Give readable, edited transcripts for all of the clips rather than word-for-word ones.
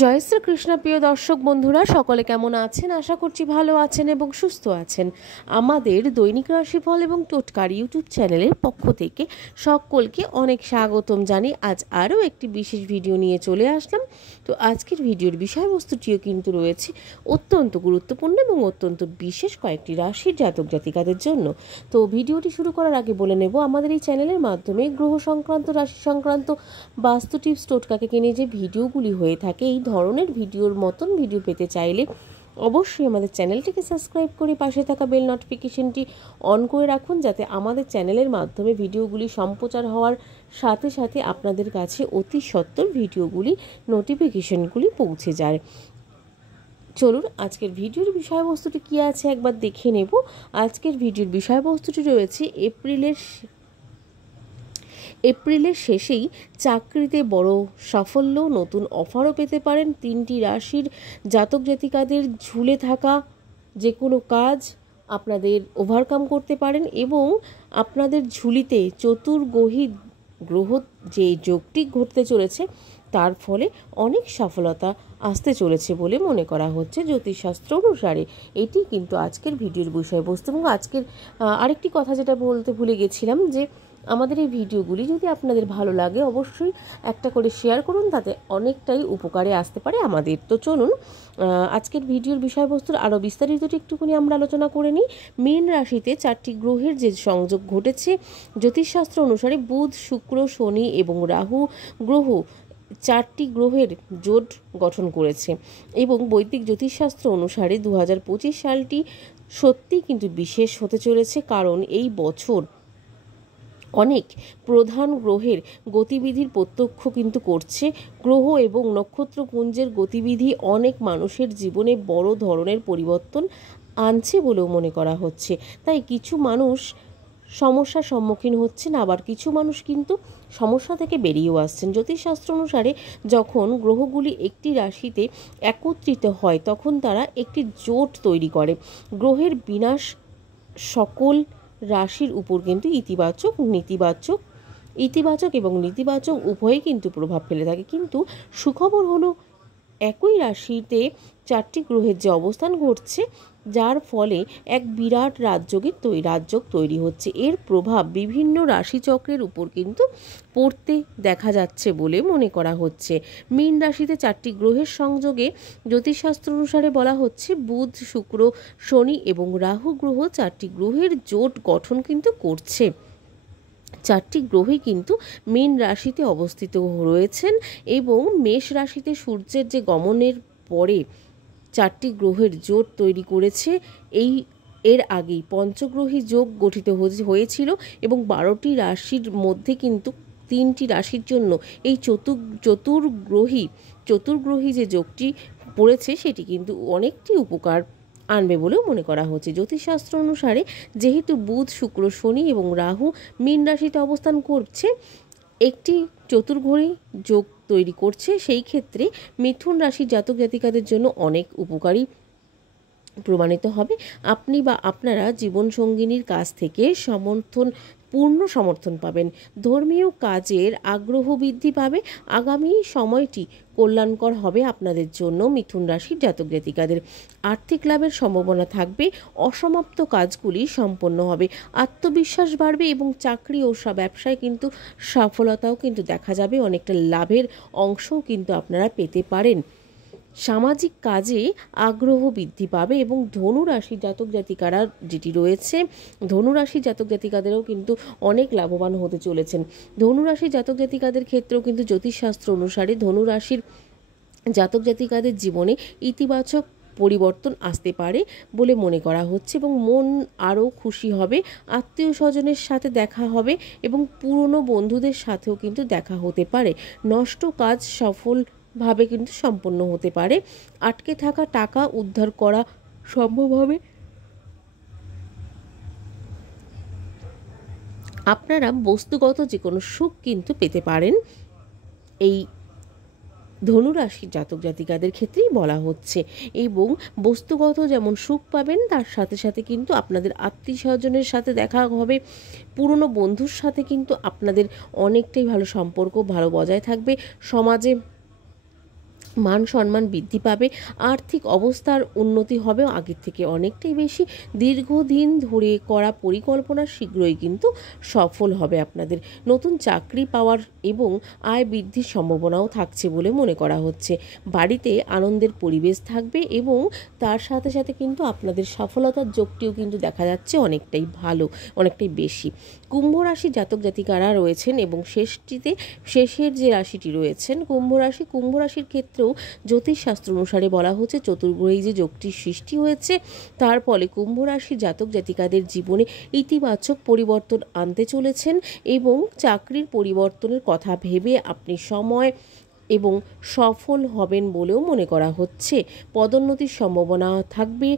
জয় শ্রীকৃষ্ণ। প্রিয় দর্শক বন্ধুরা, সকলে কেমন আছেন? আশা করছি ভালো আছেন এবং সুস্থ আছেন। আমাদের দৈনিক রাশিফল এবং টোটকার ইউটিউব চ্যানেলের পক্ষ থেকে সকলকে অনেক স্বাগতম জানি। আজ আরও একটি বিশেষ ভিডিও নিয়ে চলে আসলাম। তো আজকের ভিডিওর বিষয়বস্তুটিও কিন্তু রয়েছে অত্যন্ত গুরুত্বপূর্ণ এবং অত্যন্ত বিশেষ কয়েকটি রাশির জাতক জাতিকাদের জন্য। তো ভিডিওটি শুরু করার আগে বলে নেব, আমাদের এই চ্যানেলের মাধ্যমে গ্রহ সংক্রান্ত, রাশি সংক্রান্ত, বাস্তু টিপস, টোটকাকে নিয়ে যে ভিডিওগুলি হয়ে থাকে, এই ধরনের ভিডিওর মতন ভিডিও পেতে চাইলে অবশ্যই আমাদের চ্যানেলটিকে সাবস্ক্রাইব করে পাশে থাকা বেল নোটিফিকেশনটি অন করে রাখুন, যাতে আমাদের চ্যানেলের মাধ্যমে ভিডিওগুলি সম্প্রচার হওয়ার সাথে সাথে আপনাদের কাছে অতি সত্বর ভিডিওগুলি নোটিফিকেশনগুলি পৌঁছে যায়। চলুন আজকের ভিডিওর বিষয়বস্তুটি কী আছে একবার দেখে নেব। আজকের ভিডিওর বিষয়বস্তুটি রয়েছে এপ্রিলের শেষেই চাকরিতে বড় সাফল্য, নতুন অফারও পেতে পারেন। 3টি রাশির জাতক জাতিকাদের ঝুলে থাকা যে কোনো কাজ আপনাদের ওভারকাম করতে পারেন এবং আপনাদের ঝুলিতে চতুর্গ্রহী গ্রহ যে যোগটি ঘটতে চলেছে তার ফলে অনেক সফলতা আসতে চলেছে বলে মনে করা হচ্ছে জ্যোতিষশাস্ত্র অনুসারে। এটি কিন্তু আজকের ভিডিওর বিষয়বস্তু। এবং আজকের আরেকটি কথা যেটা বলতে ভুলে গেছিলাম, যে আমাদের এই ভিডিওগুলি যদি আপনাদের ভালো লাগে অবশ্যই একটা করে শেয়ার করুন, তাতে অনেকটাই উপকারে আসতে পারে আমাদের। তো চলুন আজকের ভিডিওর বিষয়বস্তুর আরও বিস্তারিত একটুখানি আমরা আলোচনা করে নিই। মীন রাশিতে 4টি গ্রহের যে সংযোগ ঘটেছে জ্যোতিষশাস্ত্র অনুসারে, বুধ, শুক্র, শনি এবং রাহু গ্রহ 4টি গ্রহের জোট গঠন করেছে এবং বৈদিক জ্যোতিষশাস্ত্র অনুসারে 2025 সালটি সত্যি কিন্তু বিশেষ হতে চলেছে, কারণ এই বছর অনেক প্রধান গ্রহের গতিবিধির প্রত্যক্ষ কিন্তু করছে। গ্রহ এবং নক্ষত্রপুঞ্জের গতিবিধি অনেক মানুষের জীবনে বড় ধরনের পরিবর্তন আনছে বলেও মনে করা হচ্ছে। তাই কিছু মানুষ সমস্যার সম্মুখীন হচ্ছেন, আবার কিছু মানুষ কিন্তু সমস্যা থেকে বেরিয়েও আসছেন। জ্যোতিষশাস্ত্র অনুসারে যখন গ্রহগুলি একটি রাশিতে একত্রিত হয় তখন তারা একটি জোট তৈরি করে। গ্রহের বিনাশ সকল রাশির উপর কিন্তু ইতিবাচক এবং নেতিবাচক উভয়ই কিন্তু প্রভাব ফেলে থাকে। কিন্তু সুখবর হলো, একই রাশিতে 4টি গ্রহের যে অবস্থান ঘটছে, যার ফলে এক বিরাট রাজযোগ তৈরি হচ্ছে। এর প্রভাব বিভিন্ন রাশিচক্রের উপর কিন্তু পড়তে দেখা যাচ্ছে বলে মনে করা হচ্ছে। মীন রাশিতে 4টি গ্রহের সংযোগে জ্যোতিষশাস্ত্র অনুসারে বলা হচ্ছে, বুধ, শুক্র, শনি এবং রাহু গ্রহ 4টি গ্রহের জোট গঠন কিন্তু করছে। 4টি গ্রহই কিন্তু মীন রাশিতে অবস্থিত রয়েছেন এবং মেষ রাশিতে সূর্যের যে গমনের পরে 4টি গ্রহের জোট তৈরি করেছে। এর আগেই পঞ্চগ্রহী যোগ গঠিত হয়েছিল এবং 12টি রাশির মধ্যে কিন্তু 3টি রাশির জন্য এই চতুর্গ্রহী যে যোগটি পড়েছে সেটি কিন্তু অনেকটি উপকার আনবে বলেও মনে করা হচ্ছে। জ্যোতিষশাস্ত্র অনুসারে যেহেতু বুধ, শুক্র, শনি এবং রাহু মীন রাশিতে অবস্থান করছে, একটি চতুর্গ্রহী যোগ তৈরি করছে, সেই ক্ষেত্রে মিথুন রাশির জাতক জাতিকাদের জন্য অনেক উপকারী প্রমাণিত হবে। আপনি বা আপনারা জীবনসঙ্গিনীর কাছ থেকে পূর্ণ সমর্থন পাবেন। ধর্মীয় কাজের আগ্রহ বৃদ্ধি পাবে। আগামী সময়টি কল্যাণকর হবে আপনাদের জন্য মিথুন রাশির জাতক জাতিকাদের। আর্থিক লাভের সম্ভাবনা থাকবে। অসমাপ্ত কাজগুলি সম্পন্ন হবে। আত্মবিশ্বাস বাড়বে এবং চাকরি ও ব্যবসায় কিন্তু সফলতাও কিন্তু দেখা যাবে। অনেকটা লাভের অংশও কিন্তু আপনারা পেতে পারেন। সামাজিক কাজে আগ্রহ বৃদ্ধি পাবে এবং ধনুরাশি জাতক জাতিকারা যেটি রয়েছে, ধনুরাশি জাতক জাতিকাদেরও কিন্তু অনেক লাভবান হতে চলেছেন। ধনুরাশি জাতক জাতিকাদের ক্ষেত্রেও কিন্তু জ্যোতিষশাস্ত্র অনুসারে ধনুরাশির জাতক জাতিকাদের জীবনে ইতিবাচক পরিবর্তন আসতে পারে বলে মনে করা হচ্ছে এবং মন আরও খুশি হবে। আত্মীয় স্বজনের সাথে দেখা হবে এবং পুরনো বন্ধুদের সাথেও কিন্তু দেখা হতে পারে। নষ্ট কাজ সফলভাবে কিন্তু সম্পন্ন হতে পারে। আটকে থাকা টাকা উদ্ধার করা সম্ভব হবে। আপনারা বস্তুগত যে কোনো সুখ কিন্তু পেতে পারেন। এই ধনুরাশির জাতক জাতিকাদের ক্ষেত্রেই বলা হচ্ছে এবং বস্তুগত যেমন সুখ পাবেন, তার সাথে সাথে কিন্তু আপনাদের আত্মীয় স্বজনের সাথে দেখা হবে। পুরনো বন্ধুর সাথে কিন্তু আপনাদের অনেকটাই ভালো সম্পর্ক ভালো বজায় থাকবে। সমাজে মান সম্মান বৃদ্ধি পাবে, আর্থিক অবস্থার উন্নতি হবে আগের থেকে অনেকটাই বেশি। দীর্ঘদিন ধরে করা পরিকল্পনা শীঘ্রই কিন্তু সফল হবে আপনাদের। নতুন চাকরি পাওয়ার এবং আয় বৃদ্ধির সম্ভাবনাও থাকছে বলে মনে করা হচ্ছে। বাড়িতে আনন্দের পরিবেশ থাকবে এবং তার সাথে সাথে কিন্তু আপনাদের সফলতার যোগটিও কিন্তু দেখা যাচ্ছে অনেকটাই ভালো, অনেকটাই বেশি। কুম্ভ রাশি জাতক জাতিকারা রয়েছেন এবং শেষের যে রাশিটি রয়েছেন কুম্ভ রাশির ক্ষেত্রেও জ্যোতিষশাস্ত্র অনুসারে বলা হচ্ছে চতুর্গ্রহী যে যোগটির সৃষ্টি হয়েছে তার ফলে কুম্ভ রাশির জাতক জাতিকাদের জীবনে ইতিবাচক পরিবর্তন আনতে চলেছেন এবং চাকরির পরিবর্তনের কথা ভেবে আপনি সময় এবং সফল হবেন বলেও মনে করা হচ্ছে। পদোন্নতির সম্ভাবনা থাকবে,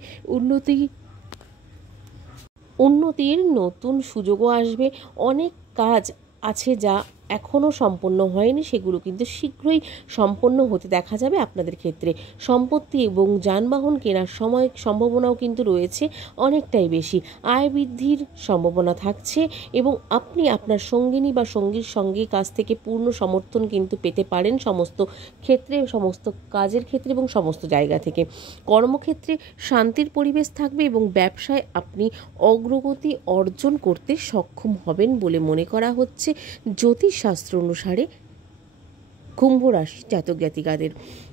উন্নতির নতুন সুযোগও আসবে। অনেক কাজ আছে যা এখনও সম্পন্ন হয়নি, সেগুলো কিন্তু শীঘ্রই সম্পন্ন হতে দেখা যাবে আপনাদের ক্ষেত্রে। সম্পত্তি এবং যানবাহন কেনার সম্ভাবনাও কিন্তু রয়েছে অনেকটাই বেশি। আয় বৃদ্ধির সম্ভাবনা থাকছে এবং আপনি আপনার সঙ্গিনী বা সঙ্গীর সঙ্গে কাছ থেকে পূর্ণ সমর্থন কিন্তু পেতে পারেন সমস্ত ক্ষেত্রে, সমস্ত কাজের ক্ষেত্রে এবং সমস্ত জায়গা থেকে। কর্মক্ষেত্রে শান্তির পরিবেশ থাকবে এবং ব্যবসায় আপনি অগ্রগতি অর্জন করতে সক্ষম হবেন বলে মনে করা হচ্ছে জ্যোতিষশাস্ত্র অনুসারে কুম্ভ রাশি জাতক জাতিকাদের।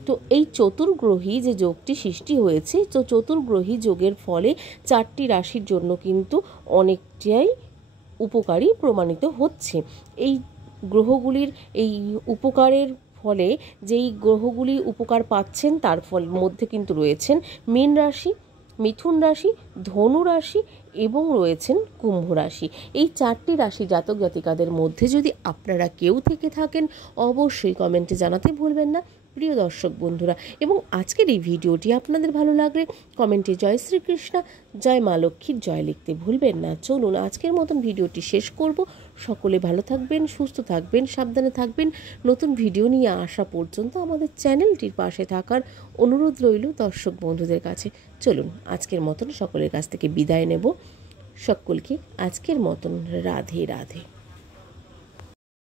তো এই চতুর্গ্রহী যে যোগটি সৃষ্টি হয়েছে, তো চতুর্গ্রহী যোগের ফলে 4টি রাশির জন্য কিন্তু অনেকটাই উপকারী প্রমাণিত হচ্ছে। এই গ্রহগুলির এই উপকারের ফলে যেই গ্রহগুলি উপকার পাচ্ছেন তার মধ্যে কিন্তু রয়েছেন মীন রাশি, মিথুন রাশি, ধনু রাশি এবং রয়েছেন কুম্ভ রাশি। এই 4টি রাশি জাতক জাতিকাদের মধ্যে যদি আপনারা কেউ থেকে থাকেন অবশ্যই কমেন্টে জানাতে ভুলবেন না প্রিয় দর্শক বন্ধুরা। এবং আজকের এই ভিডিওটি আপনাদের ভালো লাগলে কমেন্টে জয় শ্রীকৃষ্ণ, জয় মা লক্ষ্মীর জয় লিখতে ভুলবেন না। চলুন আজকের মতন ভিডিওটি শেষ করব। সকলে ভালো থাকবেন, সুস্থ থাকবেন, সাবধানে থাকবেন। নতুন ভিডিও নিয়ে আসা পর্যন্ত আমাদের চ্যানেলটির পাশে থাকার অনুরোধ রইল দর্শক বন্ধুদের কাছে। চলুন আজকের মতন সকলের কাছ থেকে বিদায় নেব। সকলকে আজকের মতন রাধে রাধে।